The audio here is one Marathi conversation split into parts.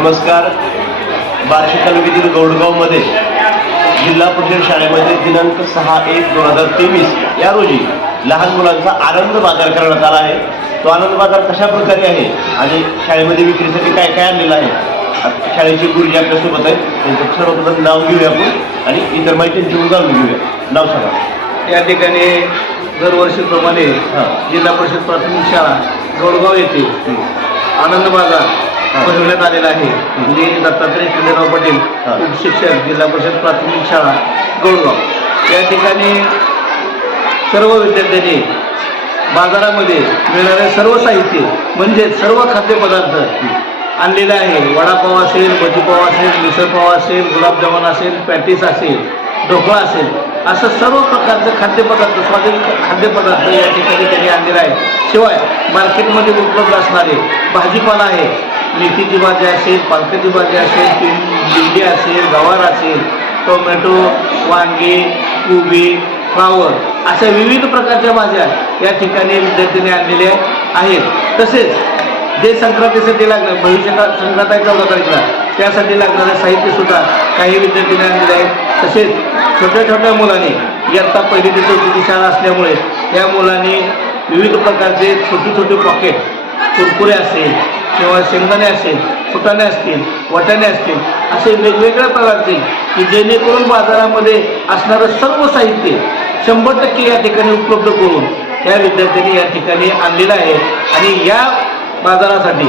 नमस्कार. बार्शी तालुक्यातील गौडगावमध्ये जिल्हा परिषद शाळेमध्ये दिनांक 6/1/2023 या रोजी लहान मुलांचा आनंद बाजार करण्यात आला आहे. तो आनंद बाजार कशा प्रकारे आहे आणि शाळेमध्ये विक्रीसाठी काय काय आणलेलं आहे, शाळेचे गुरुजी आपल्यासोबत आहेत. त्यांचं सर्वप्रथम नाव घेऊया आपण आणि इतर माहिती जाणून घेऊया. नाव सांगा. या ठिकाणी दरवर्षीप्रमाणे जिल्हा परिषद प्राथमिक शाळा गौडगाव येथे आनंद बाजार भरवण्यात आलेला आहे. म्हणजे दत्तात्रय खंडेराव पाटील उपशिक्षक जिल्हा परिषद प्राथमिक शाळा गौडगाव या ठिकाणी सर्व विद्यार्थ्यांनी बाजारामध्ये मिळणारे सर्व साहित्य म्हणजे सर्व खाद्यपदार्थ आणलेले आहे. वडापाव असेल, भजीपाव असेल, मिसळपाव असेल, गुलाबजामुन असेल, पॅटीस असेल, ढोकळा असेल, असं सर्व प्रकारचं खाद्यपदार्थ, स्वादिष्ट खाद्यपदार्थ या ठिकाणी त्यांनी आणलेला आहे. शिवाय मार्केटमध्ये उपलब्ध असणारे भाजीपाला आहे. मेथीची भाजी असेल, पालकाची भाजी असेल, भेंडी असेल, गवार असेल, टोमॅटो, वांगे, कोबी, फ्लावर अशा विविध प्रकारच्या भाज्या या ठिकाणी विद्यार्थ्यांनी आणलेल्या आहेत. तसेच जे संक्रांतीसाठी लागणार, भविष्यात संक्रांत आहे 14 तारखेला, त्यासाठी लागणारं साहित्यसुद्धा काही विद्यार्थ्यांनी आणलेलं आहे. तसेच छोट्या छोट्या मुलांनी इयत्ता पहिली ते चौथीची शाळा असल्यामुळे या मुलांनी विविध प्रकारचे छोटे छोटे पॉकेट, कुरकुरे असेल किंवा शेंगदाणे असेल, फुटाणे असतील, वाटाणे असतील, असे वेगवेगळ्या प्रकारचे की जेणेकरून बाजारामध्ये असणारं सर्व साहित्य 100% या ठिकाणी उपलब्ध करून या विद्यार्थ्यांनी या ठिकाणी आणलेलं आहे. आणि या बाजारासाठी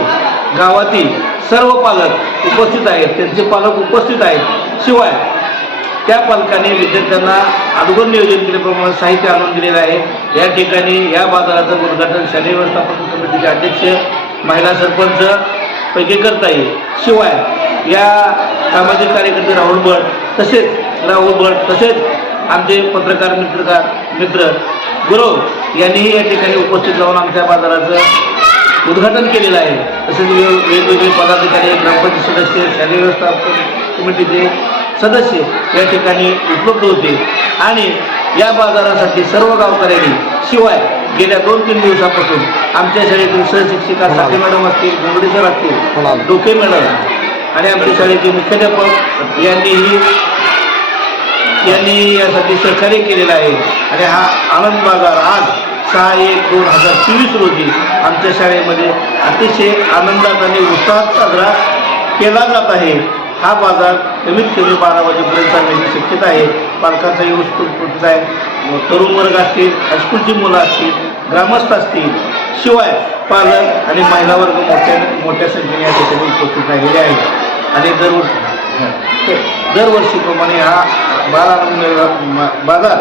गावातील सर्व पालक उपस्थित आहेत, त्यांचे पालक उपस्थित आहेत. शिवाय त्या पालकांनी विद्यार्थ्यांना अगोदर नियोजन केल्याप्रमाणे साहित्य आणून दिलेलं आहे. या ठिकाणी या बाजाराचं उद्घाटन शालेय व्यवस्थापन समितीचे अध्यक्ष, महिला सरपंच पैकी करता येईल. शिवाय या सामाजिक कार्यकर्ते राहुल भट तसेच आमचे पत्रकार मित्र गुरव यांनीही या ठिकाणी उपस्थित राहून आमच्या बाजाराचं उद्घाटन केलेलं आहे. तसेच वेगवेगळे पदाधिकारी, ग्रामपंचायत सदस्य, शालेय व्यवस्थापन कमिटीचे सदस्य या ठिकाणी उपलब्ध होते. आणि या बाजारासाठी सर्व गावकऱ्यांनी, शिवाय गेल्या 2-3 दिवसापासून आमच्या शाळेतील सहशिक्षिका साठे मॅडम असतील, गोंगडे सर असतील, डोके मॅडम आणि आमच्या शाळेचे मुख्याध्यापक यांनी यासाठी सहकार्य केलेलं आहे. आणि हा आनंद बाजार आज 6/1/2023 रोजी आमच्या शाळेमध्ये अतिशय आनंदात आणि उत्साहात साजरा केला जात आहे. हा बाजार कमीत कमी 12 वाजेपर्यंत चालण्याची शक्यता आहे. पालकांचा उत्स्फूर्त आहे. तरुण वर्ग असतील, हायस्कूलची मुलं असतील, ग्रामस्थ असतील, शिवाय पालक आणि महिला वर्ग मोठ्या संख्येने या ठिकाणी उपस्थित राहिलेले आहेत. आणि दरवर्षीप्रमाणे हा बाजार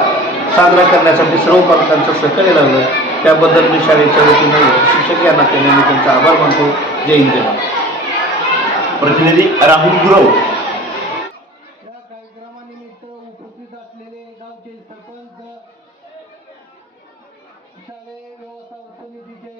साजरा करण्यासाठी सर्व पालकांचं सहकार्य लागलं. त्याबद्दल मी शाळेच्या वतीने शिक्षक या नात्याने मी त्यांचा आभार मानतो. जय हिंद. प्रतिनिधी राहुल गुरव. या कार्यक्रमानिमित्त उपस्थित असलेले गावचे सरपंच, शालेय व्यवस्थापन समितीचे